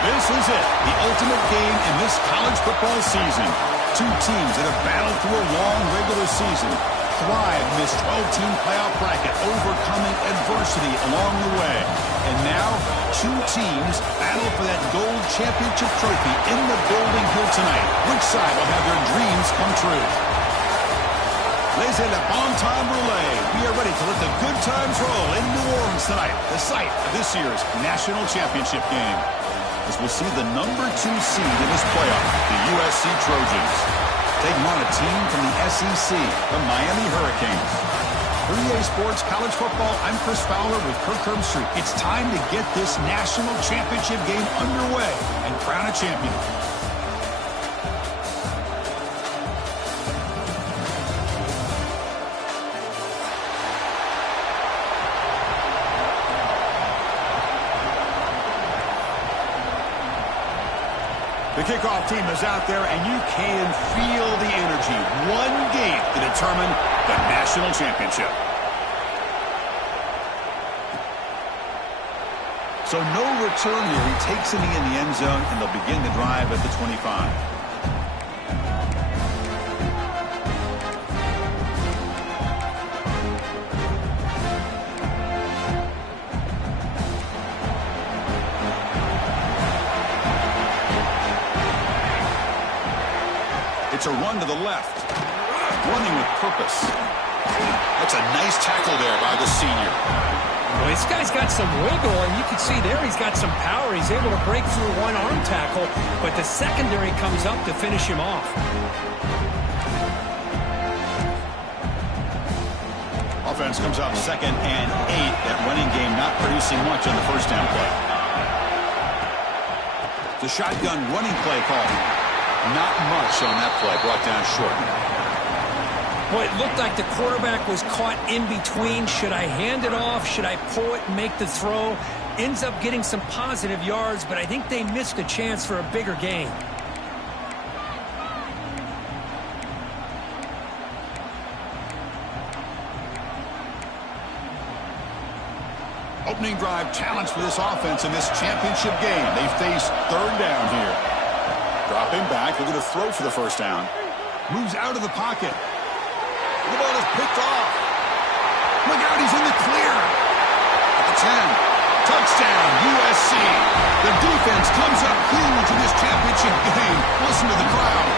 This is it, the ultimate game in this college football season. Two teams that have battled through a long regular season, thrived in this 12-team playoff bracket, overcoming adversity along the way. And now, two teams battle for that gold championship trophy in the building here tonight. Which side will have their dreams come true? Laissez le bon temps rouler. We are ready to let the good times roll in New Orleans tonight, the site of this year's national championship game. As we'll see the number 2 seed in this playoff, the USC Trojans, taking on a team from the SEC, the Miami Hurricanes. For EA Sports College Football, I'm Chris Fowler with Kirk Herbstreit. It's time to get this national championship game underway and crown a champion. The kickoff team is out there, and you can feel the energy. One game to determine the national championship. So no return here. He takes it in the end zone, and they'll begin the drive at the 25. It's a run to the left. Running with purpose. That's a nice tackle there by the senior. Well, this guy's got some wiggle, and you can see there he's got some power. He's able to break through one arm tackle, but the secondary comes up to finish him off. Offense comes up 2nd and 8. That running game not producing much on the first down play. The shotgun running play call. Not much on that play, brought down short. Boy, it looked like the quarterback was caught in between. Should I hand it off? Should I pull it and make the throw? Ends up getting some positive yards, but I think they missed a chance for a bigger gain. Opening drive challenge for this offense in this championship game. They face third down here. Dropping back, looking to throw for the first down. Moves out of the pocket. The ball is picked off. Look out, he's in the clear. At the 10. Touchdown, USC. The defense comes up huge in this championship game. Listen to the crowd.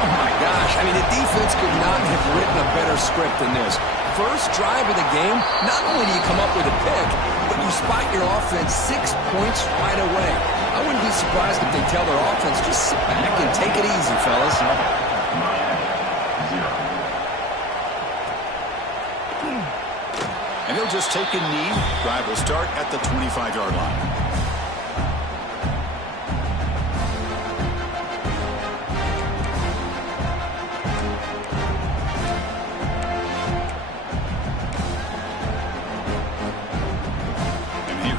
Oh, my gosh. I mean, the defense could not have written a better script than this. First drive of the game, not only do you come up with a pick, but you spot your offense 6 points right away. I wouldn't be surprised if they tell their offense, just sit back and take it easy, fellas. And he'll just take a knee. Drive will start at the 25-yard line.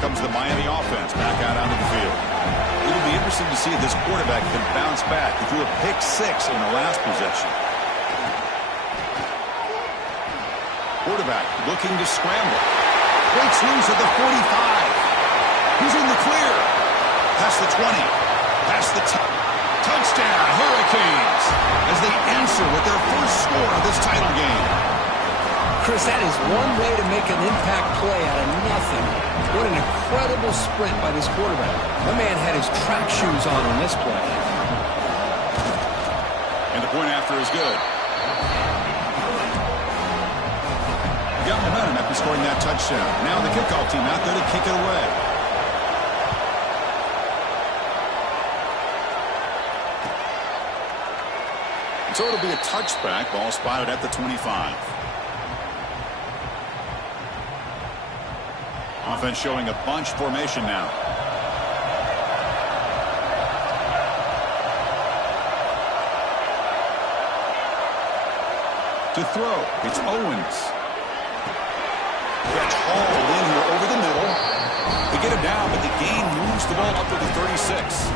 Comes the Miami offense back out onto the field. It'll be interesting to see if this quarterback can bounce back. He threw a pick-6 in the last possession. Quarterback looking to scramble. Breaks loose at the 45. He's in the clear. Past the 20. Past the touchdown, Hurricanes, as they answer with their first score of this title game. Chris, that is one way to make an impact play out of nothing. What an incredible sprint by this quarterback. My man had his track shoes on this play. And the point after is good. Got momentum after scoring that touchdown. Now the kickoff team out there to kick it away. So it'll be a touchback. Ball spotted at the 25. Offense showing a bunch formation now. To throw, it's Owens. Catch hauled in here over the middle. They get him down, but the gain moves the ball up to the 36.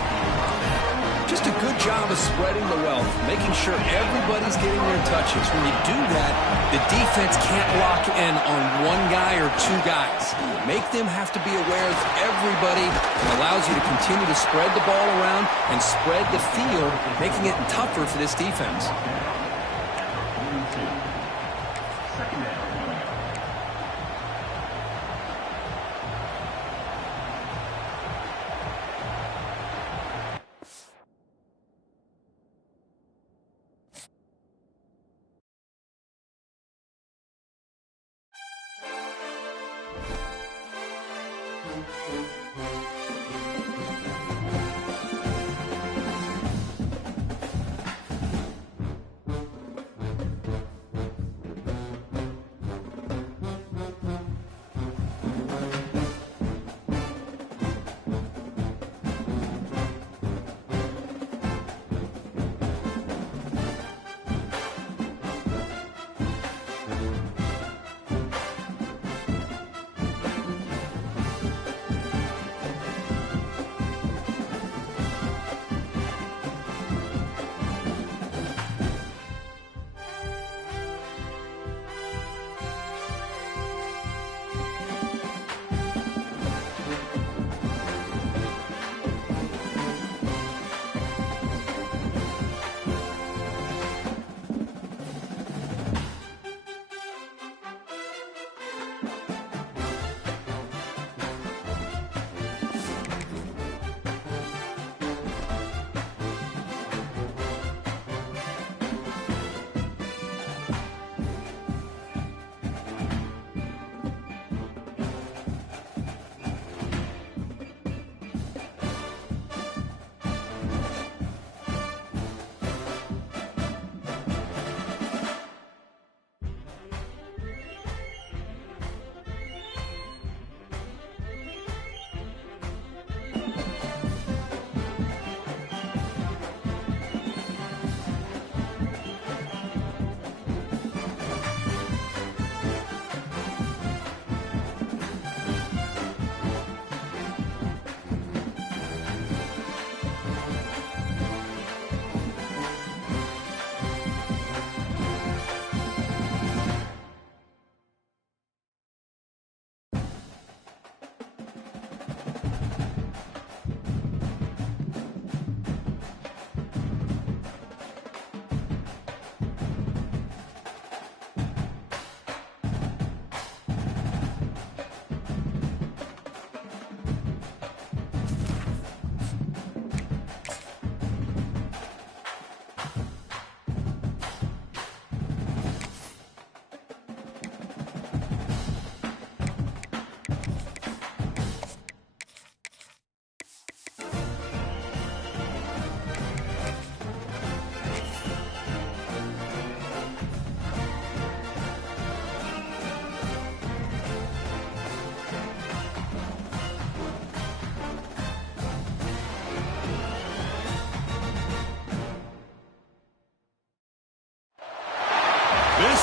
Just a good job of spreading the wealth, making sure everybody's getting their touches. When you do that, the defense can't lock in on one guy or two guys. Make them have to be aware of everybody. It allows you to continue to spread the ball around and spread the field, making it tougher for this defense.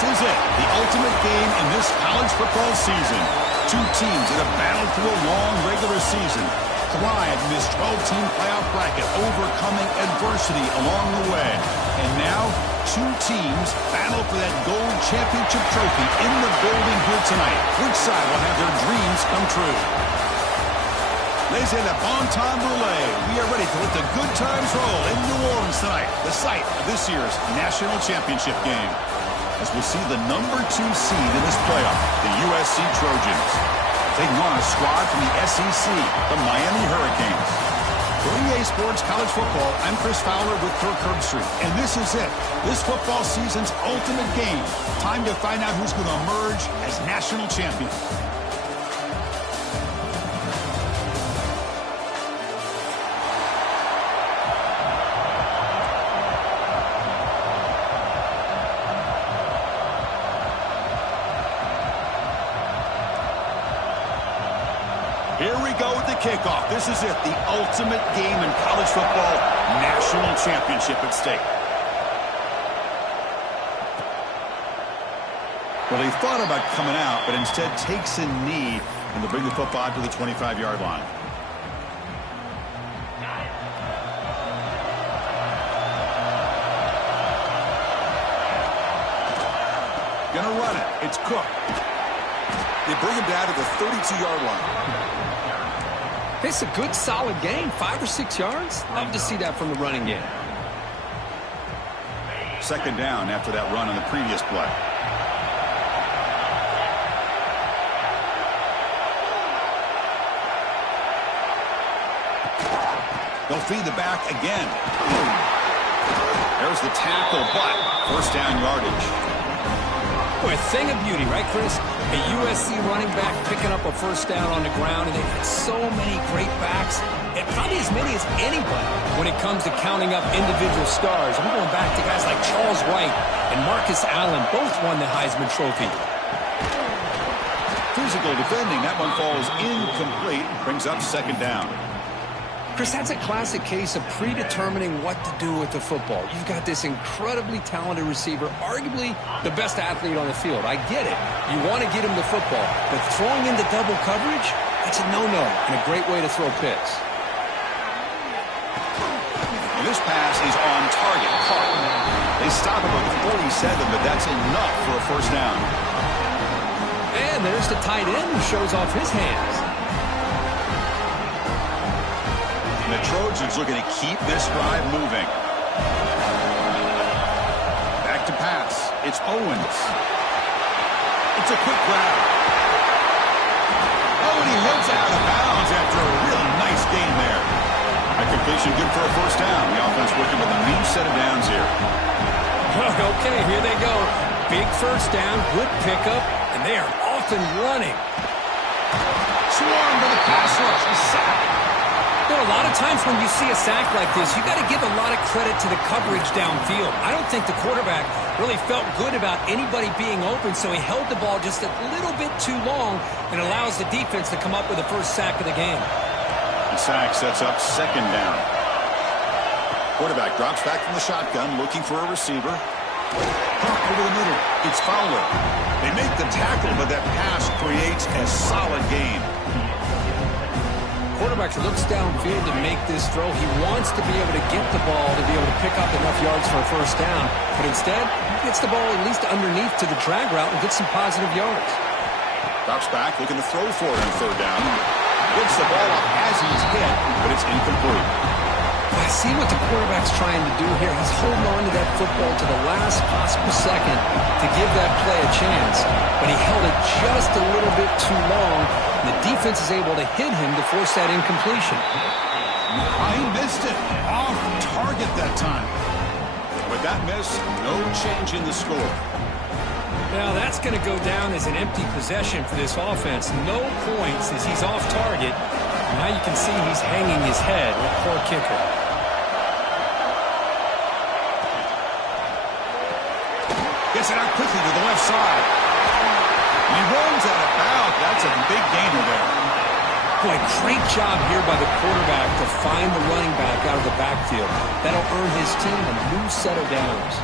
is it, the ultimate game in this college football season. Two teams that have battled through a long regular season, thrived in this 12-team playoff bracket, overcoming adversity along the way. And now, two teams battle for that gold championship trophy in the building here tonight. Which side will have their dreams come true? Ladies and gentlemen, bon temps brûlée. We are ready to let the good times roll in New Orleans tonight, the site of this year's national championship game. As we see the #2 seed in this playoff, the USC Trojans, taking on a squad from the SEC, the Miami Hurricanes. For EA Sports College Football, I'm Chris Fowler with Kirk Herbstreit, and this is it. This football season's ultimate game. Time to find out who's going to emerge as national champion. Here we go with the kickoff. This is it, the ultimate game in college football, national championship at stake. Well, he thought about coming out, but instead takes a knee and they'll bring the football out to the 25-yard line. Gonna run it. It's Cook. They bring him down to the 32-yard line. It's a good, solid game. 5 or 6 yards. Love to see that from the running game. Second down after that run on the previous play. They'll feed the back again. There's the tackle, but first down yardage. Boy, a thing of beauty, right, Chris? A USC running back picking up a first down on the ground, and they've got so many great backs, and probably as many as anybody when it comes to counting up individual stars. I'm going back to guys like Charles White and Marcus Allen, both won the Heisman Trophy. Physical defending, that one falls incomplete, brings up second down. Chris, that's a classic case of predetermining what to do with the football. You've got this incredibly talented receiver, arguably the best athlete on the field. I get it. You want to get him the football, but throwing into double coverage, that's a no-no and a great way to throw picks. And this pass is on target. They stop him at the 47, but that's enough for a first down. And there's the tight end who shows off his hands. The Trojans looking to keep this drive moving. Back to pass. It's Owens. It's a quick grab. Oh, and he heads out of bounds after a real nice gain there. That completion good for a first down. The offense working with a new set of downs here. Okay, here they go. Big first down, good pickup, and they are off and running. Swarmed by the pass rush. The sack. You know, a lot of times when you see a sack like this, you got to give a lot of credit to the coverage downfield. I don't think the quarterback really felt good about anybody being open, so he held the ball just a little bit too long and allows the defense to come up with the first sack of the game. The sack sets up second down. Quarterback drops back from the shotgun, looking for a receiver. Pump over the middle. It's Fowler. They make the tackle, but that pass creates a solid gain. Quarterback looks downfield to make this throw. He wants to be able to get the ball to be able to pick up enough yards for a first down. But instead, he gets the ball at least underneath to the drag route and gets some positive yards. Drops back, looking to throw for it on third down. Gets the ball up as he's hit, but it's incomplete. I see what the quarterback's trying to do here. He's holding on to that football to the last possible second to give that play a chance. But he held it just a little bit too long. And the defense is able to hit him to force that incompletion. He missed it. Off target that time. With that miss, no change in the score. Now that's going to go down as an empty possession for this offense. No points as he's off target. Now you can see he's hanging his head. What poor kicker. Gets it out quickly to the left side. And he runs out of bounds. That's a big gainer there. Boy, great job here by the quarterback to find the running back out of the backfield. That'll earn his team a new set of downs.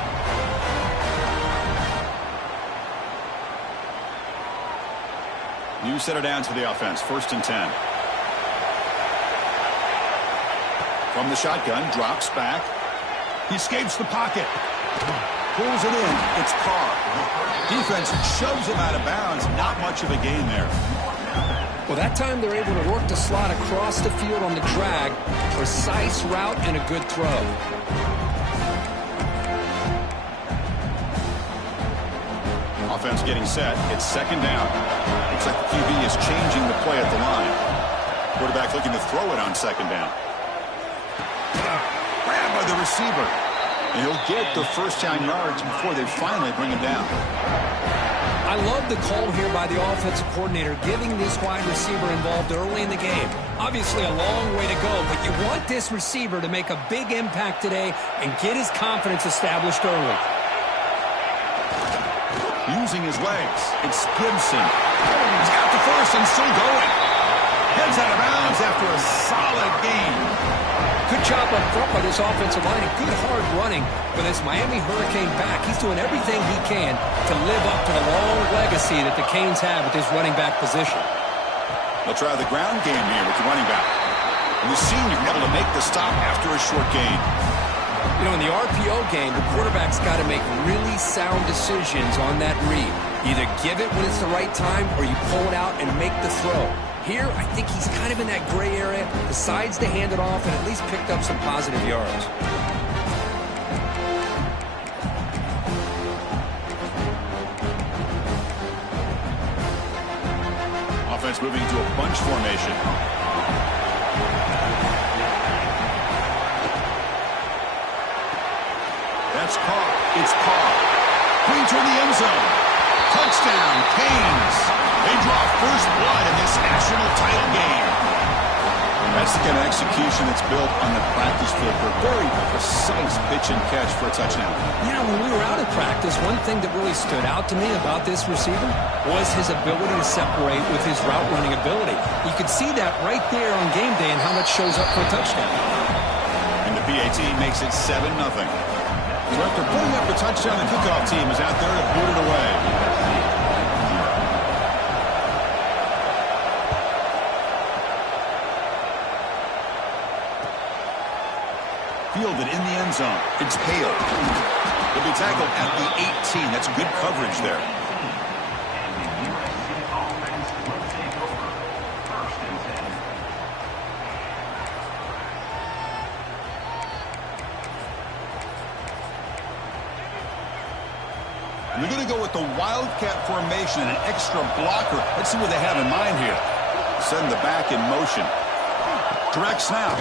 You set it down to the offense. 1st and 10. From the shotgun, drops back. He escapes the pocket. Pulls it in. It's Carr. Defense shoves him out of bounds. Not much of a gain there. Well, that time they're able to work the slot across the field on the drag. Precise route and a good throw. Offense getting set. It's 2nd down. Looks like the QB is changing the play at the line. Quarterback looking to throw it on 2nd down. Grabbed by the receiver. And he'll get the 1st down yards before they finally bring him down. I love the call here by the offensive coordinator, giving this wide receiver involved early in the game. Obviously a long way to go, but you want this receiver to make a big impact today and get his confidence established early. Using his legs, it's Gibson. He's got the 1st and still going. Heads out of bounds after a solid game. Good job up front by this offensive line and good hard running for this Miami Hurricane back. He's doing everything he can to live up to the long legacy that the Canes have with this running back position. They'll try the ground game here with the running back. And the senior able to make the stop after a short gain. You know, in the RPO game, the quarterback's got to make really sound decisions on that read. Either give it when it's the right time or you pull it out and make the throw. Here, I think he's kind of in that gray area, decides to hand it off and at least picked up some positive yards. Offense moving to a bunch formation. That's Carr. It's Carr. Clean toward the end zone. Touchdown, Canes. They draw first blood in this national title game. That's the kind of execution that's built on the practice field for a very precise pitch and catch for a touchdown. Yeah, when we were out of practice, one thing that really stood out to me about this receiver was his ability to separate with his route running ability. You could see that right there on game day and how much shows up for a touchdown. And the PAT makes it 7-0. So after putting up the touchdown, the kickoff team is out there to boot it away. Fielded in the end zone. It's Hale. He'll be tackled at the 18. That's good coverage there. And they're going to go with the Wildcat formation and an extra blocker. Let's see what they have in mind here. Send the back in motion. Direct snap.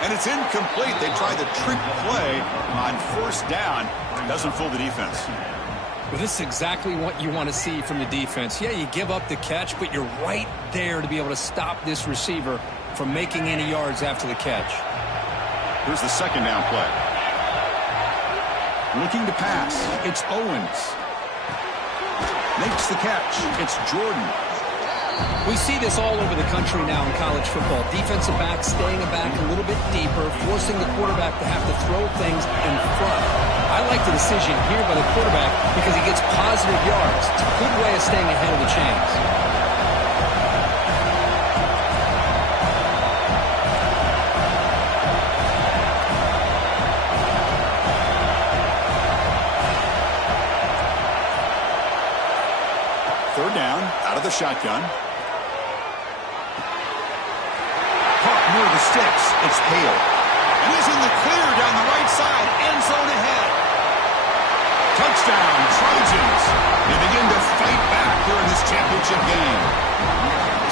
And it's incomplete. They try the trick play on 1st down. Doesn't fool the defense. Well, this is exactly what you want to see from the defense. Yeah, you give up the catch, but you're right there to be able to stop this receiver from making any yards after the catch. Here's the 2nd down play. Looking to pass. It's Owens. Makes the catch. It's Jordan. We see this all over the country now in college football. Defensive backs staying back a little bit deeper, forcing the quarterback to have to throw things in front. I like the decision here by the quarterback because he gets positive yards. It's a good way of staying ahead of the chains. Third down, out of the shotgun. Caught near the sticks. It's Hale. And he's in the clear down the right side. End zone ahead. Touchdown, Trojans. They begin to fight back here in this championship game.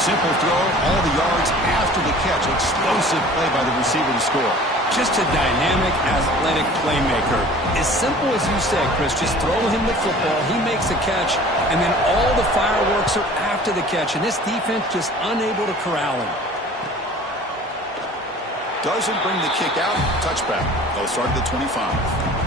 Simple throw, all the yards after the catch. Explosive play by the receiver to score. Just a dynamic, athletic playmaker. As simple as you said, Chris, just throw him the football, he makes a catch, and then all the fireworks are after the catch, and this defense just unable to corral him. Doesn't bring the kick out. Touchback. They'll start at the 25.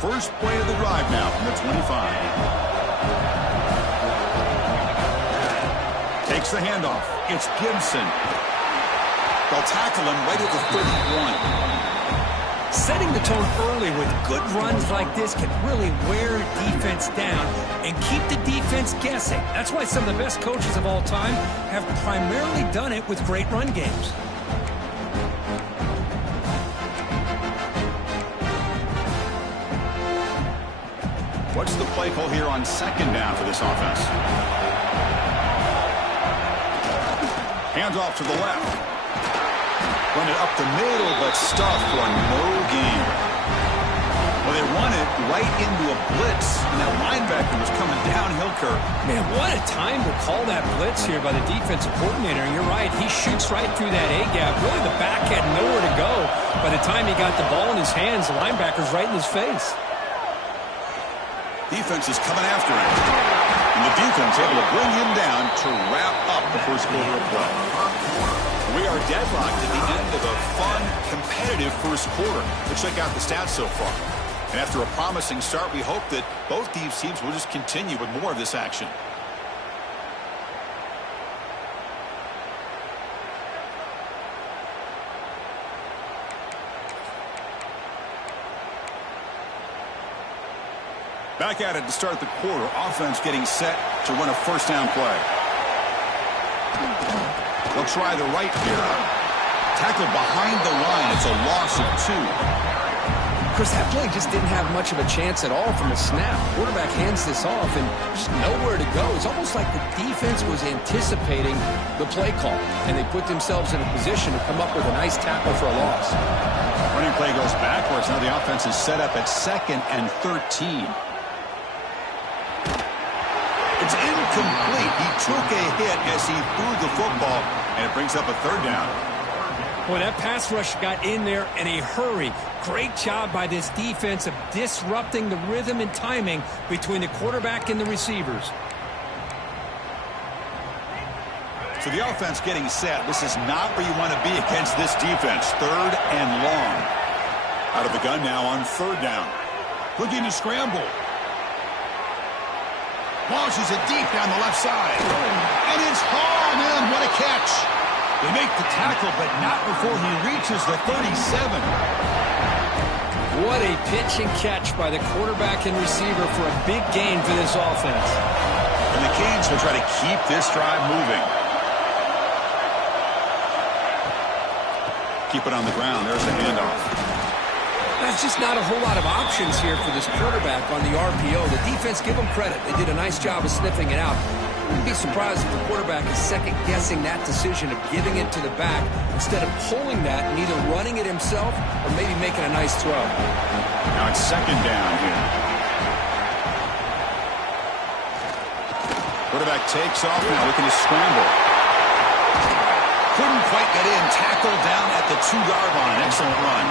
first play of the drive now from the 25. Takes the handoff. It's Gibson. They'll tackle him right at the 31. Setting the tone early with good runs like this can really wear defense down and keep the defense guessing. That's why some of the best coaches of all time have primarily done it with great run games. What's the play call here on second down for this offense? Hands off to the left. Run it up the middle, but stuffed for no gain. Well, they run it right into a blitz, and that linebacker was coming downhill, Kirk. Man, what a time to call that blitz here by the defensive coordinator. And you're right, he shoots right through that A-gap. Really, the back had nowhere to go. By the time he got the ball in his hands, the linebacker's right in his face. Defense is coming after him. And the defense able to bring him down to wrap up the first quarter of play. We are deadlocked at the end of a fun, competitive first quarter. Let's check out the stats so far. And after a promising start, we hope that both these teams will just continue with more of this action. Back at it to start the quarter. Offense getting set to run a first down play. They'll try the right here. Tackled behind the line. It's a loss of 2. Chris, that play just didn't have much of a chance at all from the snap. Quarterback hands this off and just nowhere to go. It's almost like the defense was anticipating the play call, and they put themselves in a position to come up with a nice tackle for a loss. Running play goes backwards. Now the offense is set up at 2nd and 13. It's incomplete. He took a hit as he threw the football, and it brings up a 3rd down. Boy, that pass rush got in there in a hurry. Great job by this defense of disrupting the rhythm and timing between the quarterback and the receivers. So the offense getting set. This is not where you want to be against this defense. 3rd and long. Out of the gun now on 3rd down. Looking to scramble. Launches it deep down the left side. And it's hauled in. What a catch. They make the tackle, but not before he reaches the 37. What a pitch and catch by the quarterback and receiver for a big gain for this offense. And the Canes will try to keep this drive moving. Keep it on the ground. There's the handoff. There's just not a whole lot of options here for this quarterback on the RPO. The defense, give them credit. They did a nice job of sniffing it out. Wouldn't be surprised if the quarterback is second-guessing that decision of giving it to the back instead of pulling that and either running it himself or maybe making a nice throw. Now it's 2nd down here. Quarterback takes off now, looking to scramble. Couldn't quite get in. Tackled down at the 2-yard line. Excellent run.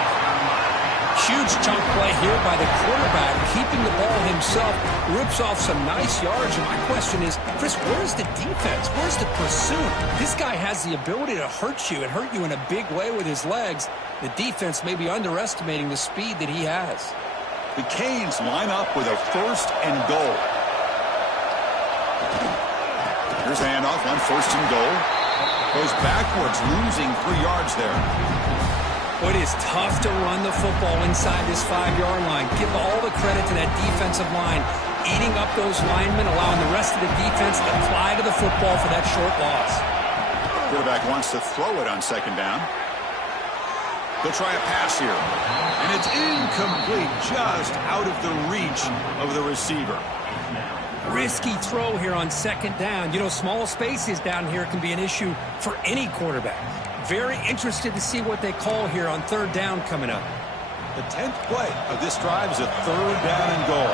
Huge chunk play here by the quarterback, keeping the ball himself, rips off some nice yards. And my question is, Chris, where's the defense? Where's the pursuit? This guy has the ability to hurt you and hurt you in a big way with his legs. The defense may be underestimating the speed that he has. The Canes line up with a 1st and goal. Here's the handoff on 1st and goal. Goes backwards, losing 3 yards there. Well, it is tough to run the football inside this 5-yard line. Give all the credit to that defensive line, eating up those linemen, allowing the rest of the defense to fly to the football for that short loss. Quarterback wants to throw it on 2nd down. They'll try a pass here. And it's incomplete, just out of the reach of the receiver. Risky throw here on 2nd down. You know, small spaces down here can be an issue for any quarterback. Very interested to see what they call here on 3rd down coming up. The 10th play of this drive is a 3rd down and goal.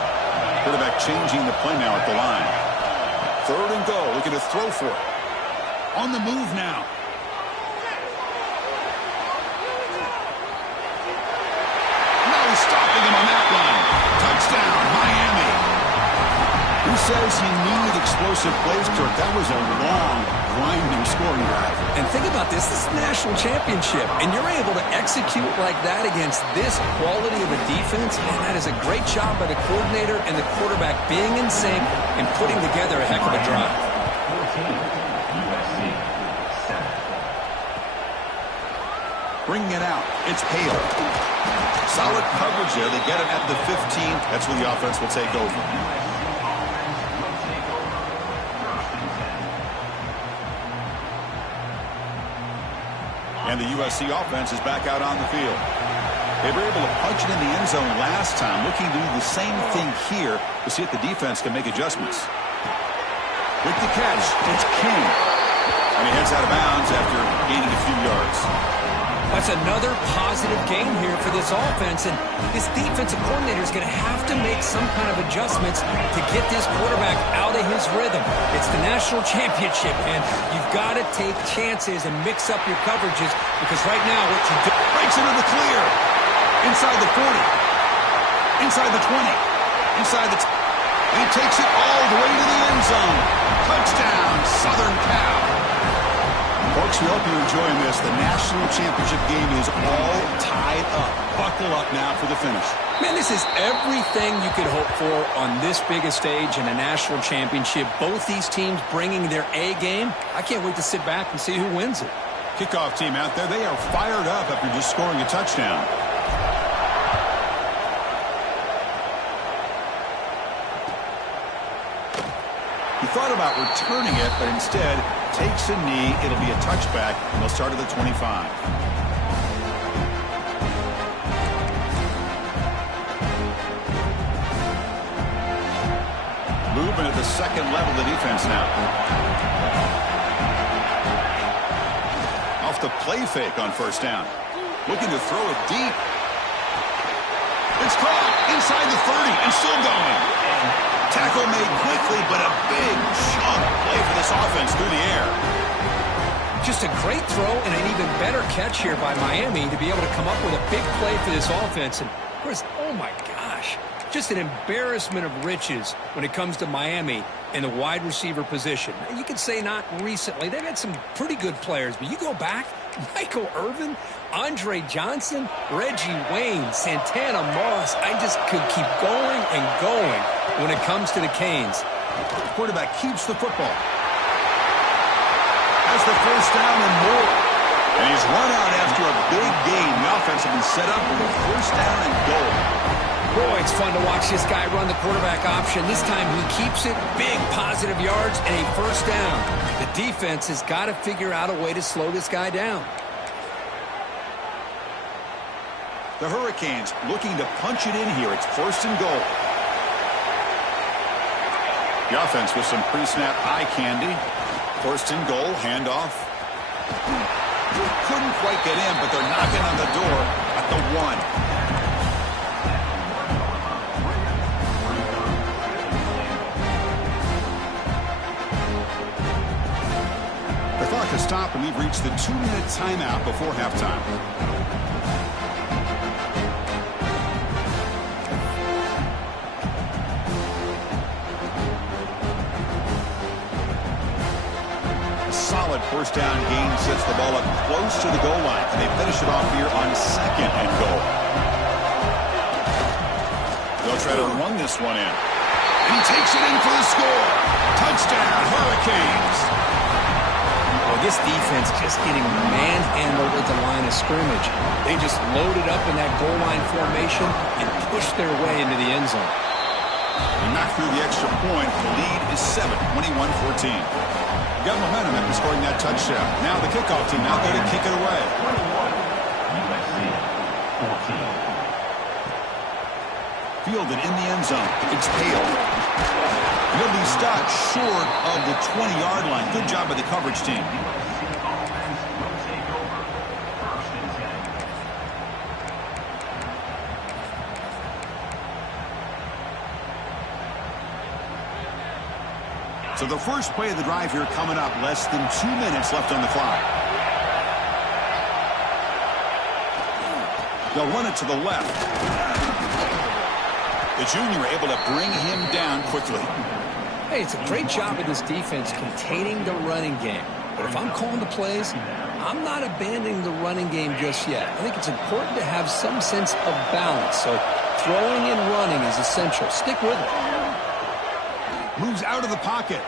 Quarterback changing the play now at the line. 3rd and goal, looking to throw for it. On the move now. No stopping him on that one. Touchdown, Miami. Who says he needed explosive plays, Kirk? That was a long grinding scoring drive. And think about this. This is the national championship, and you're able to execute like that against this quality of a defense. Man, that is a great job by the coordinator and the quarterback being in sync and putting together a heck of a drive. Bringing it out. It's Hale. Solid coverage there. They get it at the 15. That's where the offense will take over. And the USC offense is back out on the field. They were able to punch it in the end zone last time, looking to do the same thing here to see if the defense can make adjustments. With the catch, it's King. And he heads out of bounds after gaining a few yards. That's another positive game here for this offense, and this defensive coordinator is going to have to make some kind of adjustments to get this quarterback out of his rhythm. It's the national championship, and you've got to take chances and mix up your coverages, because right now what you do... Breaks into the clear. Inside the 40. Inside the 20. Inside the... And he takes it all the way to the end zone. Touchdown, Southern Cal. Folks, we hope you're enjoying this. The national championship game is all tied up. Buckle up now for the finish. Man, this is everything you could hope for on this biggest stage in a national championship. Both these teams bringing their A game. I can't wait to sit back and see who wins it. Kickoff team out there. They are fired up after just scoring a touchdown. He thought about returning it, but instead takes a knee. It'll be a touchback, and they'll start at the 25. Movement at the second level of the defense now. Off the play fake on first down. Looking to throw it deep. It's caught inside the 30 and still going. Tackle made quickly, but a big chunk play for this offense through the air. Just a great throw and an even better catch here by Miami to be able to come up with a big play for this offense. And of course, oh my gosh, just an embarrassment of riches when it comes to Miami in the wide receiver position. You could say not recently. They've had some pretty good players, but you go back, Michael Irvin, Andre Johnson, Reggie Wayne, Santana Moss. I just could keep going and going when it comes to the Canes. Quarterback keeps the football. Has the first down and more. And he's run out after a big gain. The offense has been set up with a first down and goal. Boy, it's fun to watch this guy run the quarterback option. This time he keeps it, big positive yards, and a first down. The defense has got to figure out a way to slow this guy down. The Hurricanes looking to punch it in here. It's first and goal. The offense with some pre-snap eye candy. First and goal, handoff. Couldn't quite get in, but they're knocking on the door at the 1. The clock has stopped, and we've reached the 2-minute timeout before halftime. Solid first down gain sets the ball up close to the goal line, and they finish it off here on second and goal. They'll try to run this one in. And he takes it in for the score. Touchdown, Hurricanes. Well, this defense just getting manhandled at the line of scrimmage. They just loaded up in that goal line formation and pushed their way into the end zone. They knocked through the extra point. The lead is 7, 21-14. Got momentum after scoring that touchdown. Now the kickoff team out there to kick it away. Fielded in the end zone. It's Hale. He'll be stopped short of the 20-yard line. Good job by the coverage team. So the first play of the drive here coming up, less than 2 minutes left on the clock. They'll run it to the left. The junior able to bring him down quickly. Hey, it's a great job of this defense containing the running game. But if I'm calling the plays, I'm not abandoning the running game just yet. I think it's important to have some sense of balance. So throwing and running is essential. Stick with it. Moves out of the pocket.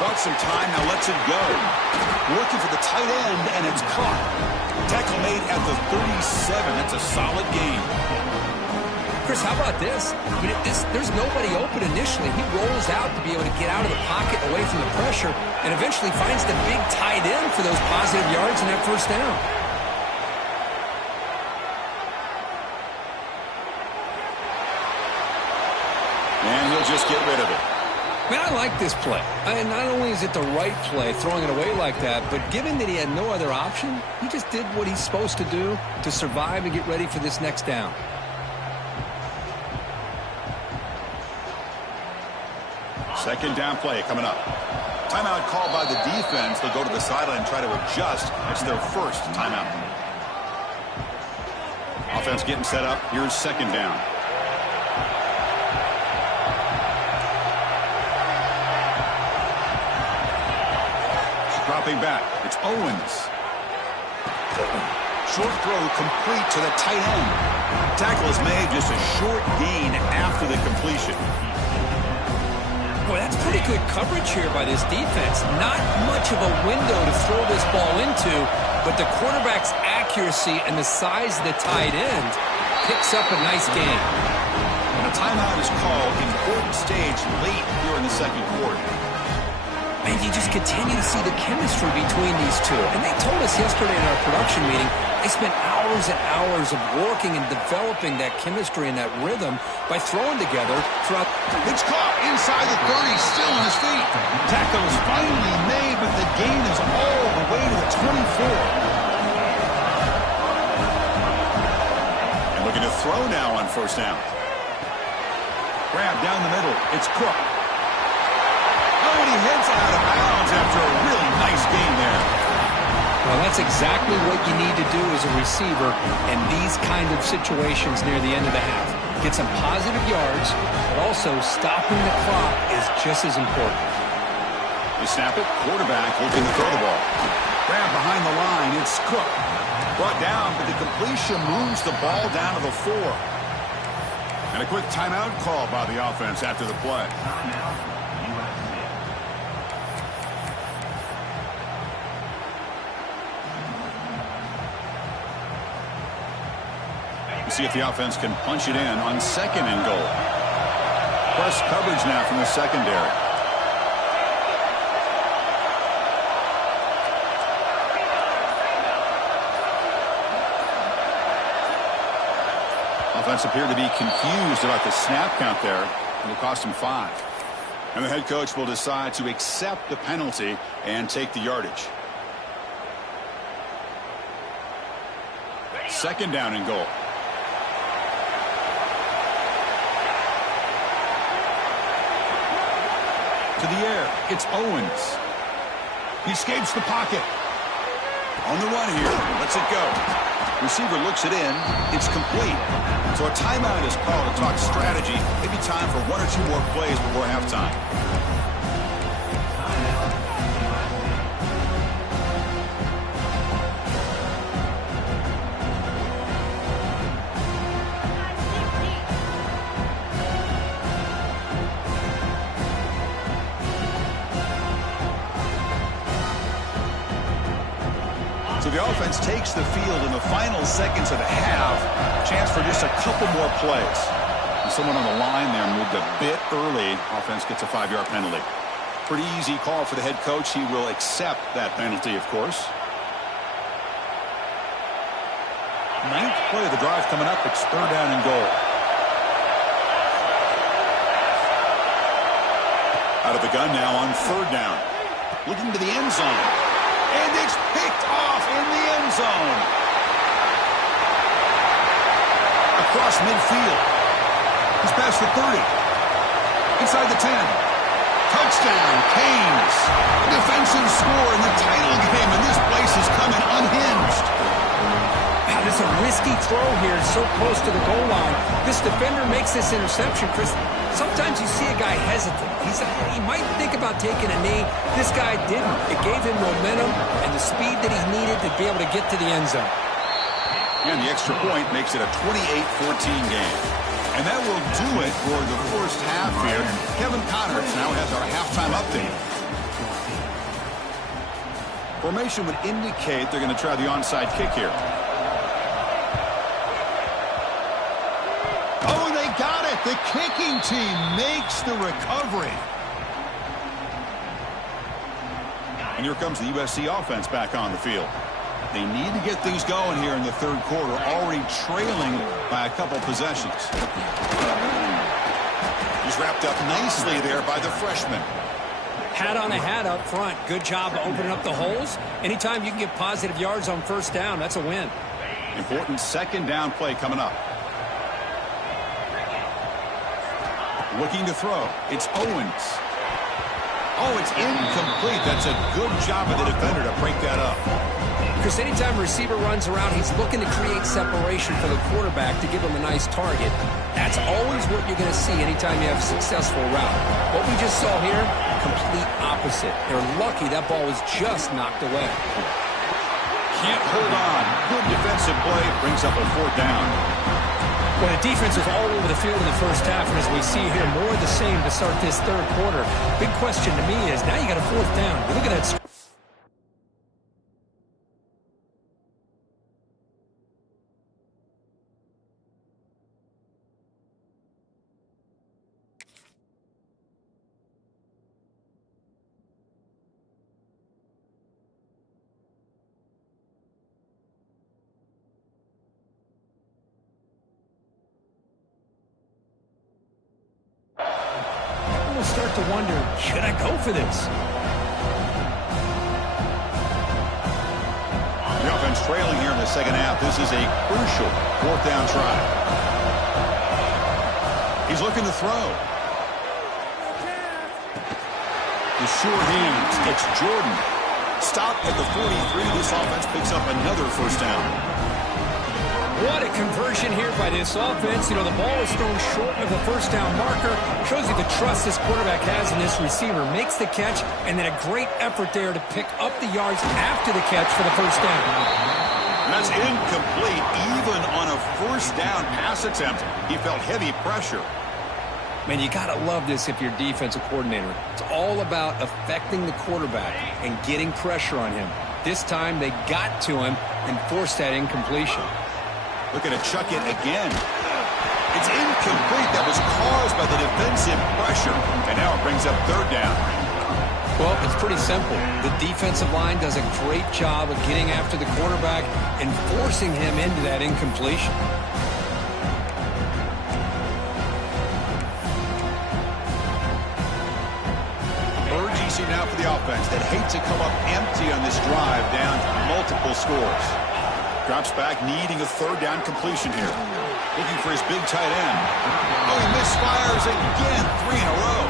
Bought some time, now lets it go. Working for the tight end, and it's caught. Tackle made at the 37. That's a solid gain. Chris, how about this? I mean, there's nobody open initially. He rolls out to be able to get out of the pocket away from the pressure and eventually finds the big tight end for those positive yards and that first down. And he'll just get rid of it. Man, I like this play. And not only is it the right play, throwing it away like that, but given that he had no other option, he just did what he's supposed to do to survive and get ready for this next down. Second down play coming up. Timeout called by the defense. They'll go to the sideline and try to adjust. It's their first timeout. Offense getting set up. Here's second down. Dropping back. It's Owens. Short throw complete to the tight end. Tackle is made, just a short gain after the completion. Boy, that's pretty good coverage here by this defense. Not much of a window to throw this ball into, but the quarterback's accuracy and the size of the tight end picks up a nice gain. And a timeout is called. Important stage late here in the second quarter. And you just continue to see the chemistry between these two. And they told us yesterday in our production meeting, they spent hours and hours of working and developing that chemistry and that rhythm by throwing together throughout. It's caught inside the 30, still on his feet. Tackle is finally made, but the gain is all the way to the 24. And looking to throw now on first down. Grab down the middle. It's Cook. Oh, and he heads out of bounds after a really nice gain there. Well, that's exactly what you need to do as a receiver in these kind of situations near the end of the half. Get some positive yards, but also stopping the clock is just as important. They snap it. Quarterback looking to throw the ball. Grab behind the line. It's Cook. Brought down, but the completion moves the ball down to the 4. And a quick timeout call by the offense after the play. See if the offense can punch it in on second and goal. Press coverage now from the secondary. Offense appeared to be confused about the snap count there. It'll cost him 5. And the head coach will decide to accept the penalty and take the yardage. Second down and goal. To the air, it's Owens. He escapes the pocket. On the run here, lets it go. Receiver looks it in. It's complete. So a timeout is called to talk strategy. Maybe time for 1 or 2 more plays before halftime. So the offense takes the field in the final seconds of the half. Chance for just a couple more plays. And someone on the line there moved a bit early. Offense gets a 5-yard penalty. Pretty easy call for the head coach. He will accept that penalty, of course. 9th play of the drive coming up. It's third down and goal. Out of the gun now on third down. Looking to the end zone. And it's picked off in the end zone. Across midfield. He's past the 30. Inside the 10. Touchdown, Canes. Defensive score in the title game, and this place is coming unhinged. Now, it's a risky throw here, so close to the goal line. This defender makes this interception, Chris. Sometimes you see a guy hesitate. He might think about taking a knee. This guy didn't. It gave him momentum and the speed that he needed to be able to get to the end zone. And the extra point makes it a 28-14 game. And that will do it for the first half here. Kevin Connors now has our halftime update. Formation would indicate they're going to try the onside kick here. Oh, they got it. The kicking team makes the recovery. And here comes the USC offense back on the field. They need to get things going here in the third quarter, already trailing by a couple possessions. He's wrapped up nicely there by the freshman. Hat on a hat up front. Good job opening up the holes. Anytime you can get positive yards on first down, that's a win. Important second down play coming up. Looking to throw. It's Owens. Oh, it's incomplete. That's a good job of the defender to break that up. Because anytime a receiver runs around, he's looking to create separation for the quarterback to give him a nice target. That's always what you're going to see anytime you have a successful route. What we just saw here, complete opposite. They're lucky that ball was just knocked away. Can't hold on. Good defensive play. Brings up a fourth down. Well, the defense was all over the field in the first half, and as we see here, more of the same to start this third quarter. Big question to me is, now you got a fourth down. You look at that. Start to wonder, should I go for this? The offense trailing here in the second half. This is a crucial fourth down try. He's looking to throw. The sure hands. It's Jordan. Stop at the 43. This offense picks up another first down. What a conversion here by this offense. You know, the ball is thrown short of the first down marker. Shows you the trust this quarterback has in this receiver. Makes the catch, and then a great effort there to pick up the yards after the catch for the first down. That's incomplete. Even on a first down pass attempt, he felt heavy pressure. Man, you got to love this if you're a defensive coordinator. It's all about affecting the quarterback and getting pressure on him. This time, they got to him and forced that incompletion. Looking to chuck it again. It's incomplete. That was caused by the defensive pressure. And now it brings up third down. Well, it's pretty simple. The defensive line does a great job of getting after the quarterback and forcing him into that incompletion. Urgency now for the offense that hate to come up empty on this drive down multiple scores. Drops back, needing a third down completion here. Looking for his big tight end. Oh, he misfires again, 3 in a row.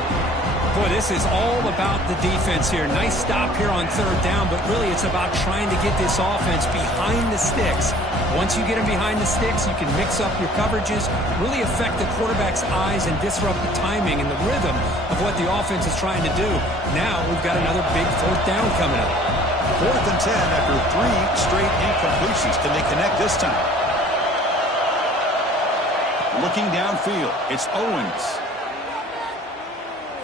Boy, this is all about the defense here. Nice stop here on third down, but really it's about trying to get this offense behind the sticks. Once you get them behind the sticks, you can mix up your coverages, really affect the quarterback's eyes and disrupt the timing and the rhythm of what the offense is trying to do. Now we've got another big fourth down coming up. 4th and 10 after 3 straight incompletions. Can they connect this time? Looking downfield, it's Owens.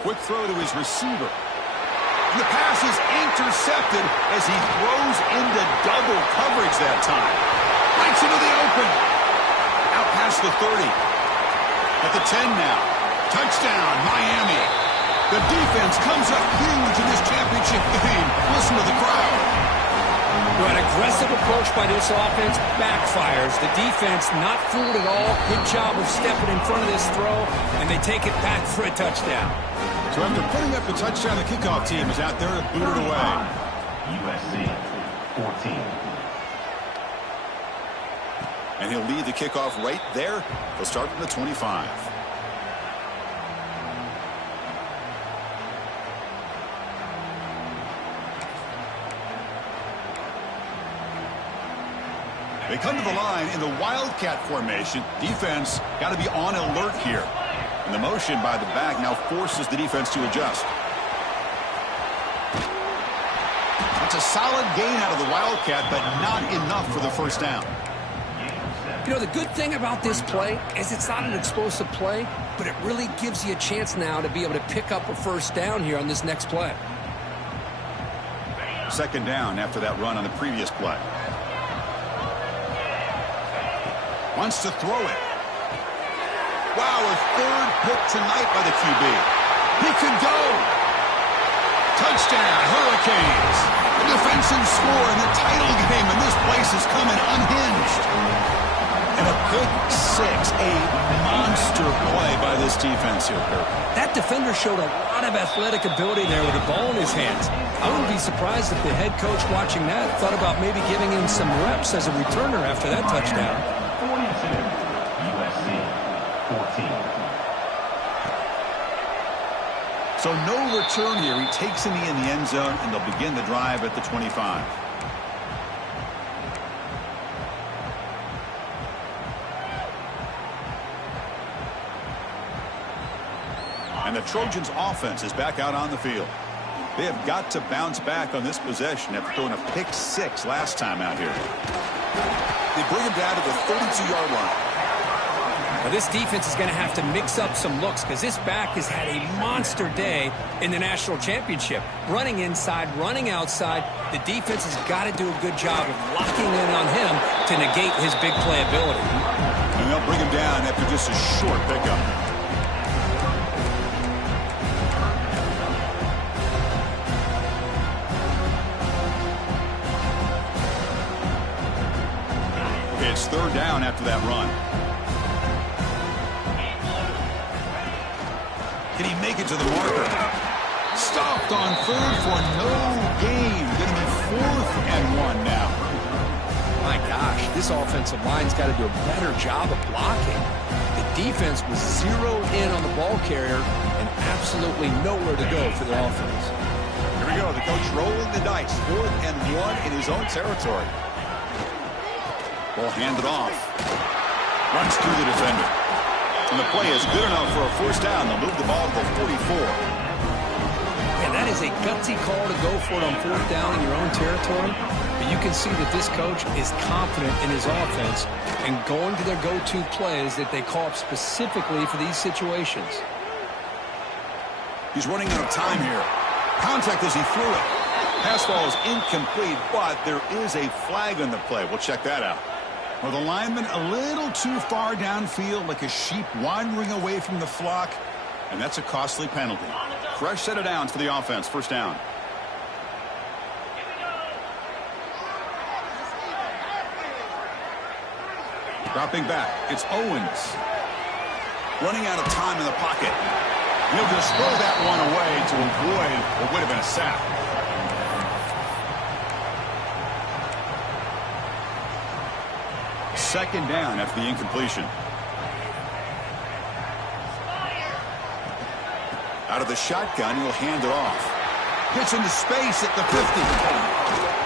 Quick throw to his receiver. And the pass is intercepted as he throws into double coverage that time. Breaks into the open. Out past the 30. At the 10 now. Touchdown, Miami. The defense comes up huge in this championship game. Listen to the crowd. Well, an aggressive approach by this offense backfires. The defense not fooled at all. Good job of stepping in front of this throw, and they take it back for a touchdown. So after putting up the touchdown, the kickoff team is out there to boot it away. USC 14. And he'll lead the kickoff right there. He'll start from the 25. They come to the line in the Wildcat formation. Defense got to be on alert here. And the motion by the back now forces the defense to adjust. That's a solid gain out of the Wildcat, but not enough for the first down. You know, the good thing about this play is it's not an explosive play, but it really gives you a chance now to be able to pick up a first down here on this next play. Second down after that run on the previous play. Wants to throw it. Wow, a third pick tonight by the QB. He could go. Touchdown, Hurricanes. The defensive score in the title game, and this place is coming unhinged. And a pick six, a monster play by this defense here, Kirk. That defender showed a lot of athletic ability there with the ball in his hands. I wouldn't be surprised if the head coach watching that thought about maybe giving him some reps as a returner after that touchdown. 42, USC, 14. So no return here. He takes in the end zone, and they'll begin the drive at the 25. And the Trojans' offense is back out on the field. They have got to bounce back on this possession after throwing a pick six last time out here. They bring him down to the 32-yard line. Now this defense is going to have to mix up some looks because this back has had a monster day in the national championship. Running inside, running outside. The defense has got to do a good job of locking in on him to negate his big play ability. And they'll bring him down after just a short pickup. It's third down after that run. Can he make it to the marker? Stopped on third for no gain. Going to be 4th and 1 now. My gosh, this offensive line's got to do a better job of blocking. The defense was zeroed in on the ball carrier and absolutely nowhere to go for the offense. Here we go. The coach rolling the dice. 4th and 1 in his own territory. Ball handed off. Runs through the defender. And the play is good enough for a first down. They'll move the ball to the 44. And that is a gutsy call to go for it on 4th down in your own territory. But you can see that this coach is confident in his offense and going to their go-to plays that they call up specifically for these situations. He's running out of time here. Contact as he threw it. Pass ball is incomplete, but there is a flag on the play. We'll check that out. Well, the lineman a little too far downfield, like a sheep wandering away from the flock, and that's a costly penalty. Fresh set of downs for the offense. First down. Dropping back, it's Owens. Running out of time in the pocket. He'll just throw that one away to avoid what would have been a sack. Second down after the incompletion. Out of the shotgun, he'll hand it off. Gets into space at the 50.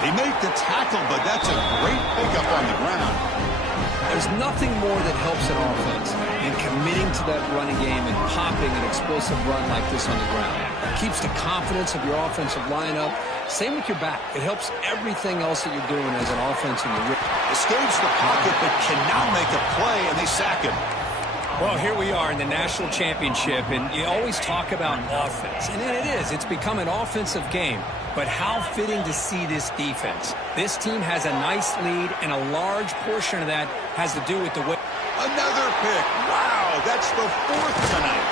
They make the tackle, but that's a great pickup on the ground. There's nothing more that helps an offense than committing to that running game and popping an explosive run like this on the ground. It keeps the confidence of your offensive lineup. Same with your back. It helps everything else that you're doing as an offense in the ring. Escapes the pocket, but cannot make a play, and they sack him. Well, here we are in the national championship, and you always talk about offense. And it is. It's become an offensive game. But how fitting to see this defense. This team has a nice lead, and a large portion of that has to do with the way. Another pick. Wow, that's the 4th tonight.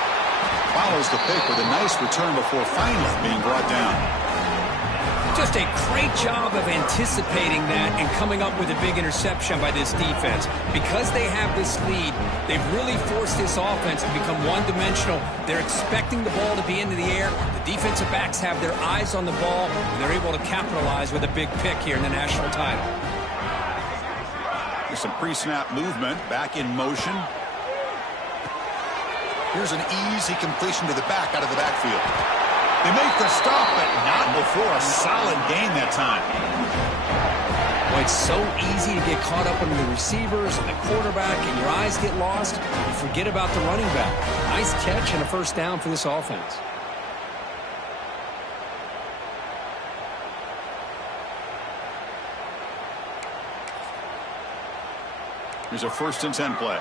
Follows the pick with a nice return before finally being brought down. Just a great job of anticipating that and coming up with a big interception by this defense. Because they have this lead, they've really forced this offense to become one-dimensional. They're expecting the ball to be into the air. The defensive backs have their eyes on the ball, and they're able to capitalize with a big pick here in the national title. There's some pre-snap movement, back in motion. Here's an easy completion to the back out of the backfield. They make the stop, but not before a solid gain that time. Well, it's so easy to get caught up in the receivers and the quarterback, and your eyes get lost. You forget about the running back. Nice catch and a first down for this offense. Here's a 1st and 10 play.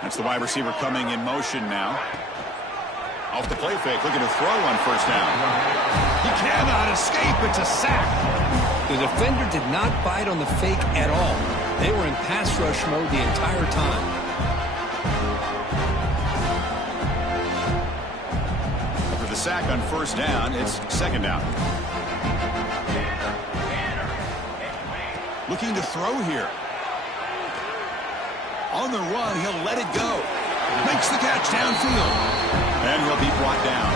That's the wide receiver coming in motion now. Off the play fake, looking to throw on 1st down. He cannot escape. It's a sack. The defender did not bite on the fake at all. They were in pass rush mode the entire time. After the sack on 1st down, it's 2nd down. Looking to throw here. On the run, he'll let it go. Makes the catch downfield. And he'll be brought down.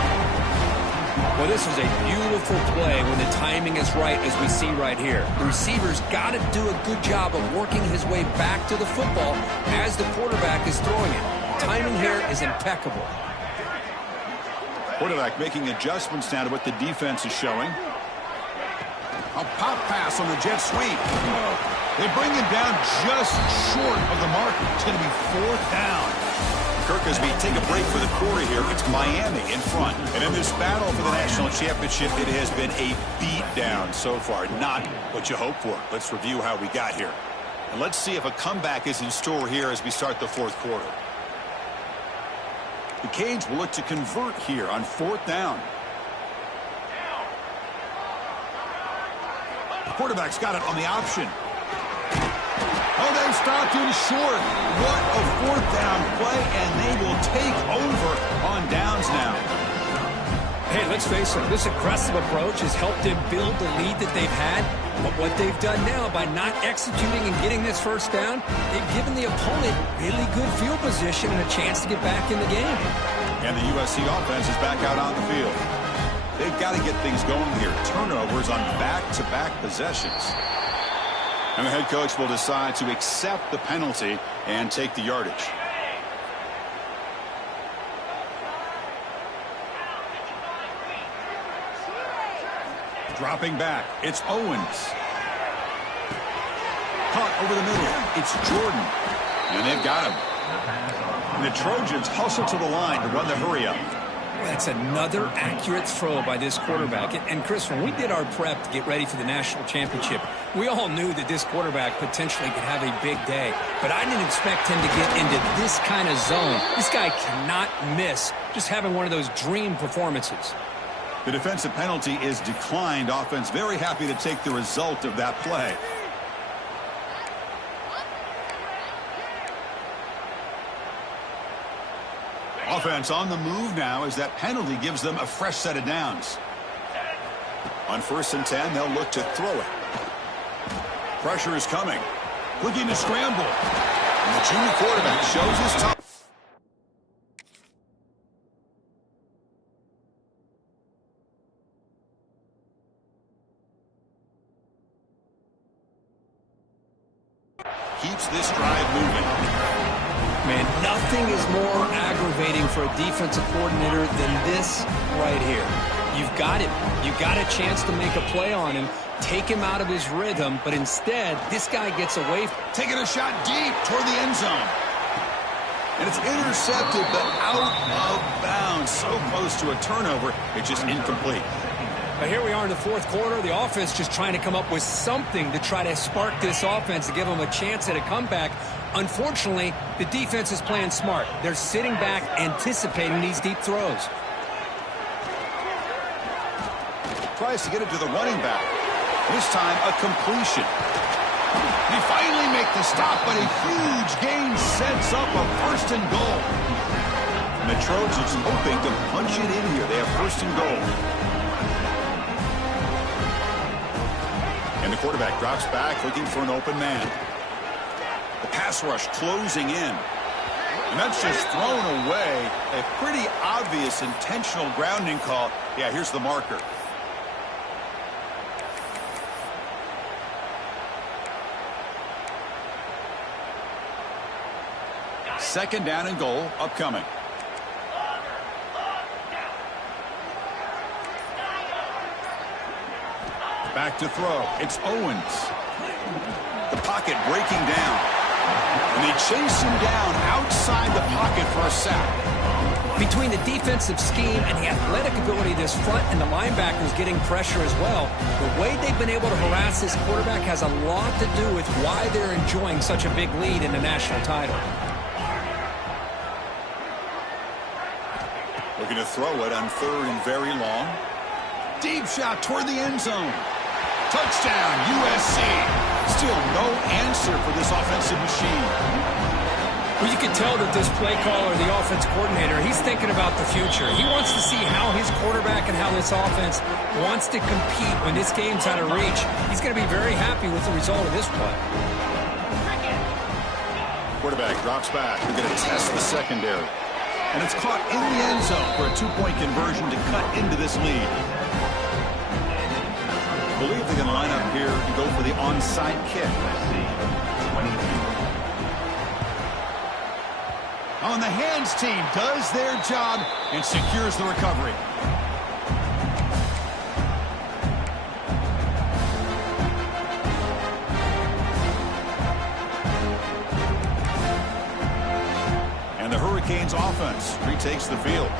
Well, this is a beautiful play when the timing is right, as we see right here. The receiver's got to do a good job of working his way back to the football as the quarterback is throwing it. Timing here is impeccable. Quarterback making adjustments now to what the defense is showing. A pop pass on the jet sweep. They bring him down just short of the mark. It's going to be 4th down. Kirk, as we take a break for the quarter here, it's Miami in front. And in this battle for the national championship, it has been a beatdown so far. Not what you hope for. Let's review how we got here. And let's see if a comeback is in store here as we start the 4th quarter. The Canes will look to convert here on 4th down. The quarterback's got it on the option. Oh, they stopped him short. What a 4th down play, and they will take over on downs now. Hey, let's face it, this aggressive approach has helped them build the lead that they've had. But what they've done now by not executing and getting this 1st down, they've given the opponent really good field position and a chance to get back in the game. And the USC offense is back out on the field. They've got to get things going here. Turnovers on back-to-back possessions. And the head coach will decide to accept the penalty and take the yardage. Dropping back, it's Owens. Caught over the middle, it's Jordan. And they've got him. And the Trojans hustle to the line to run the hurry-up. That's another accurate throw by this quarterback. And Chris, when we did our prep to get ready for the national championship, we all knew that this quarterback potentially could have a big day. But I didn't expect him to get into this kind of zone. This guy cannot miss just having one of those dream performances. The defensive penalty is declined. Offense very happy to take the result of that play. Offense on the move now as that penalty gives them a fresh set of downs. On 1st and 10, they'll look to throw it. Pressure is coming. Looking to scramble. And the junior quarterback shows his top. Keeps this drive moving. Man, nothing is more aggravating for a defensive coordinator than this right here. You've got him. You've got a chance to make a play on him, take him out of his rhythm, but instead, this guy gets away. Taking a shot deep toward the end zone. And it's intercepted, but out of bounds. So close to a turnover, it's just incomplete. But here we are in the 4th quarter. The offense just trying to come up with something to try to spark this offense to give them a chance at a comeback. Unfortunately, the defense is playing smart. They're sitting back, anticipating these deep throws. Tries to get it to the running back. This time, a completion. They finally make the stop, but a huge gain sets up a 1st and goal. And the Trojans hoping to punch it in here. They have 1st and goal. And the quarterback drops back, looking for an open man. The pass rush closing in. And that's just thrown away. A pretty obvious intentional grounding call. Yeah, here's the marker. Second down and goal upcoming. Back to throw. It's Owens. The pocket breaking down. And they chase him down outside the pocket for a sack. Between the defensive scheme and the athletic ability of this front and the linebackers getting pressure as well, the way they've been able to harass this quarterback has a lot to do with why they're enjoying such a big lead in the national title. Looking to throw it on 3rd and very long. Deep shot toward the end zone. Touchdown, USC. Still no answer for this offensive machine. Well, you can tell that this play caller, the offense coordinator, he's thinking about the future. He wants to see how his quarterback and how this offense wants to compete when this game's out of reach. He's going to be very happy with the result of this play. Quarterback drops back. We're going to test the secondary. And it's caught in the end zone for a 2-point conversion to cut into this lead. I believe they're going to line up here and go for the onside kick. On the hands team does their job and secures the recovery. And the Hurricanes offense retakes the field.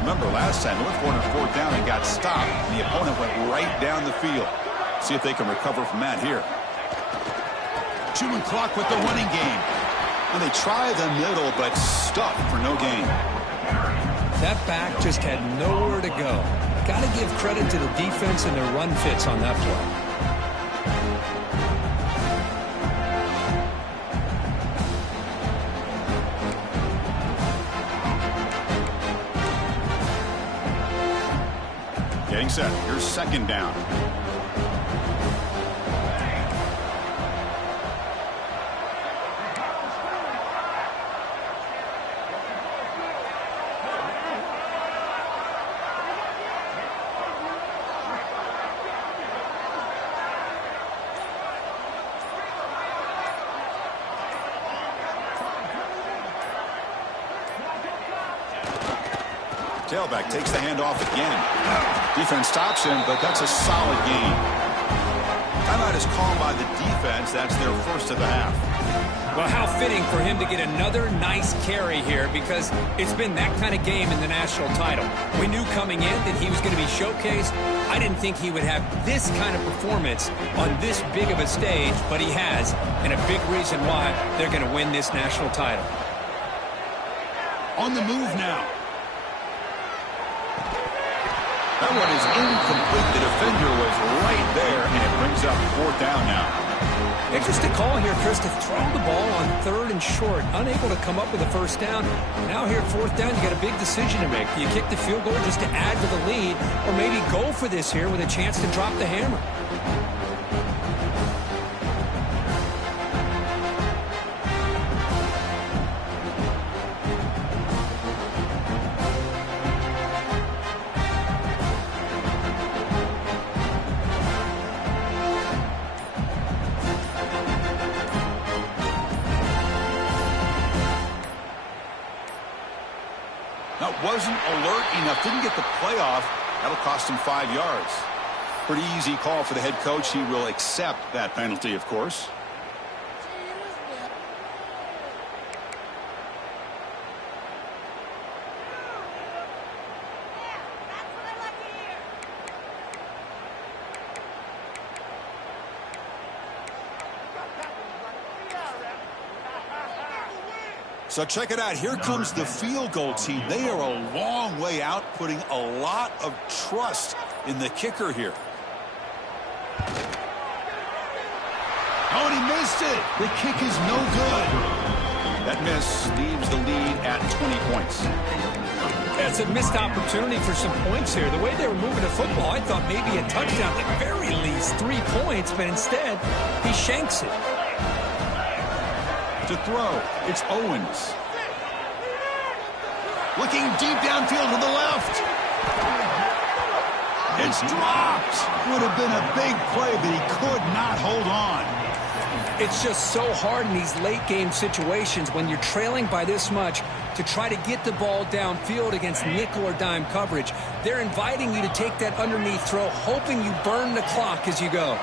Remember last time, they went for it on 4th down and got stopped, and the opponent went right down the field. See if they can recover from that here. Chewing clock with the running game. And they try the middle, but stuck for no gain. That back just had nowhere to go. Got to give credit to the defense and their run fits on that play. Getting set. Here's 2nd down. Tailback takes the handoff again. Defense stops him, but that's a solid gain. Timeout is called by the defense. That's their first of the half. Well, how fitting for him to get another nice carry here, because it's been that kind of game in the national title. We knew coming in that he was going to be showcased. I didn't think he would have this kind of performance on this big of a stage, but he has, and a big reason why they're going to win this national title. On the move now. That one is incomplete. The defender was right there, and it brings up 4th down now. Interesting call here, Chris, to throw the ball on 3rd and short. Unable to come up with a 1st down. Now here at 4th down, you got a big decision to make. Do you kick the field goal just to add to the lead, or maybe go for this here with a chance to drop the hammer? Wasn't alert enough, didn't get the playoff. That'll cost him 5 yards. Pretty easy call for the head coach. He will accept that penalty, of course. So check it out. Here comes the field goal team. They are a long way out, putting a lot of trust in the kicker here. Oh, and he missed it. The kick is no good. That miss leaves the lead at 20 points. That's a missed opportunity for some points here. The way they were moving the football, I thought maybe a touchdown, at the very least 3 points, but instead he shanks it. To throw, it's Owens. Looking deep downfield to the left. It's dropped. Would have been a big play, but he could not hold on. It's just so hard in these late-game situations when you're trailing by this much to try to get the ball downfield against nickel or dime coverage. They're inviting you to take that underneath throw, hoping you burn the clock as you go.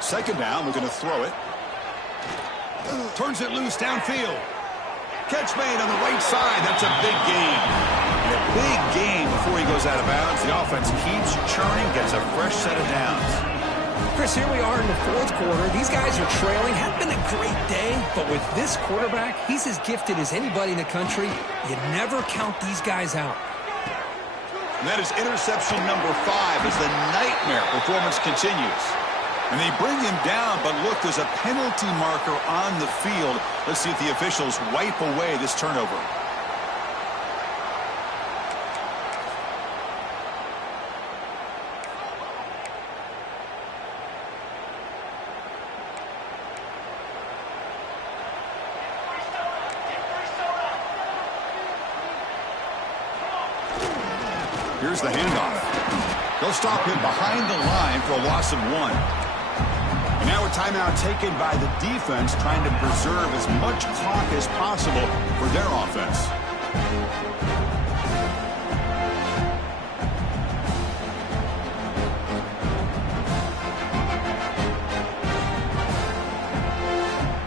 Second down, we're going to throw it. Turns it loose downfield. Catch made on the right side. That's a big gain. And a big gain before he goes out of bounds. The offense keeps churning, gets a fresh set of downs. Chris, here we are in the fourth quarter. These guys are trailing. Hasn't been a great day, but with this quarterback, he's as gifted as anybody in the country. You never count these guys out. And that is interception number 5 as the nightmare performance continues. And they bring him down, but look, there's a penalty marker on the field. Let's see if the officials wipe away this turnover. Here's the handoff. They'll stop him behind the line for a loss of 1. And now a timeout taken by the defense, trying to preserve as much clock as possible for their offense.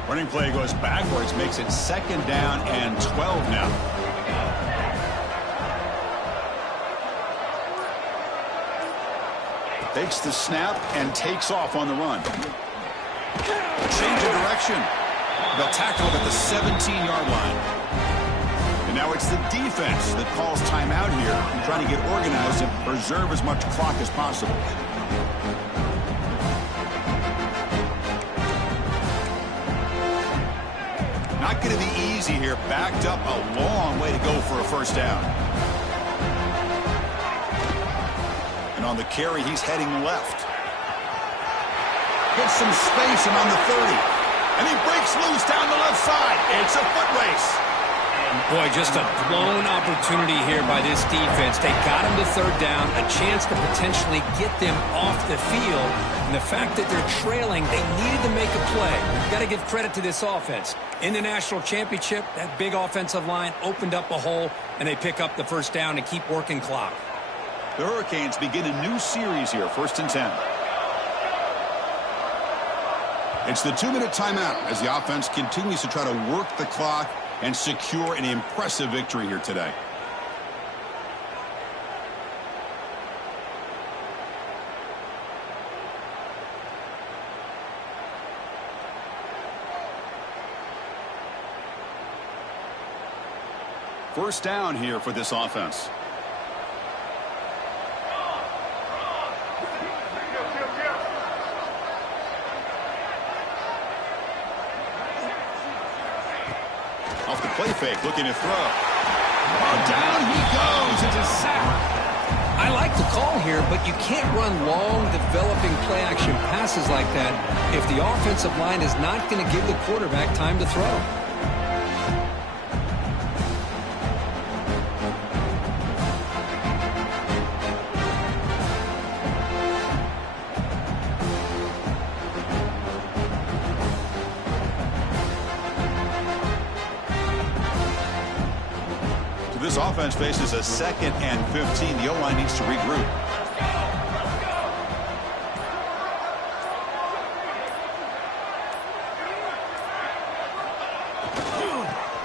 Running play goes backwards, makes it second down and 12 now. Takes the snap and takes off on the run. Change of direction. They'll tackle him at the 17-yard line. And now it's the defense that calls timeout here, trying to get organized and preserve as much clock as possible. Not going to be easy here. Backed up a long way to go for a first down. And on the carry, he's heading left. Gets some space and on the 30. And he breaks loose down the left side. It's a foot race. Boy, just a blown opportunity here by this defense. They got him to third down, a chance to potentially get them off the field. And the fact that they're trailing, they needed to make a play. You've got to give credit to this offense. In the national championship, that big offensive line opened up a hole, and they pick up the first down and keep working clock. The Hurricanes begin a new series here, 1st and 10. It's the 2-minute timeout as the offense continues to try to work the clock and secure an impressive victory here today. First down here for this offense. Off the play fake, looking to throw. Oh, down he goes. It's a sack. I like the call here, but you can't run long, developing play-action passes like that if the offensive line is not going to give the quarterback time to throw. This offense faces a 2nd and 15. The O-line needs to regroup.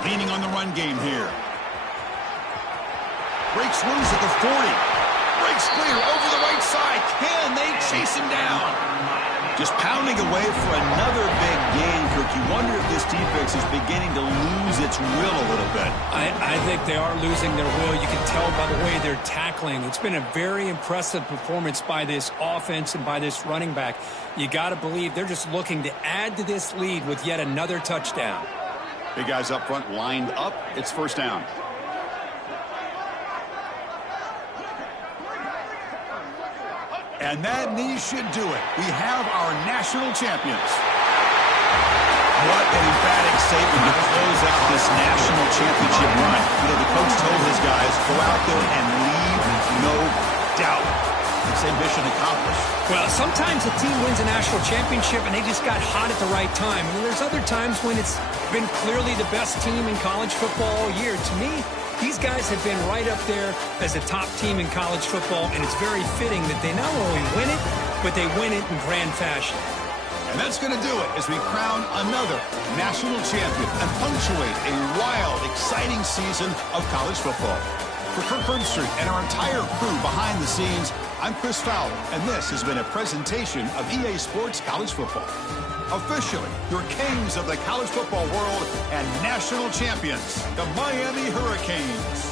Leaning on the run game here. Breaks loose at the 40. Breaks clear over the right side. Can they chase him down? Just pounding away for another big gain, Kirk. You wonder if this defense is beginning to lose its will a little bit. I think they are losing their will. You can tell by the way they're tackling. It's been a very impressive performance by this offense and by this running back. You got to believe they're just looking to add to this lead with yet another touchdown. Big guys up front lined up. It's first down. And that knee should do it. We have our national champions. What an emphatic statement to close out this national championship run. You know, the coach told his guys, go out there and leave no doubt. ambition accomplished. Well, sometimes a team wins a national championship and they just got hot at the right time. And there's other times when it's been clearly the best team in college football all year. To me, these guys have been right up there as a top team in college football, and it's very fitting that they not only win it, but they win it in grand fashion. And that's going to do it as we crown another national champion and punctuate a wild, exciting season of college football. For Kirk Herbstreit and our entire crew behind the scenes, I'm Chris Fowler, and this has been a presentation of EA Sports College Football. Officially, your kings of the college football world and national champions, the Miami Hurricanes.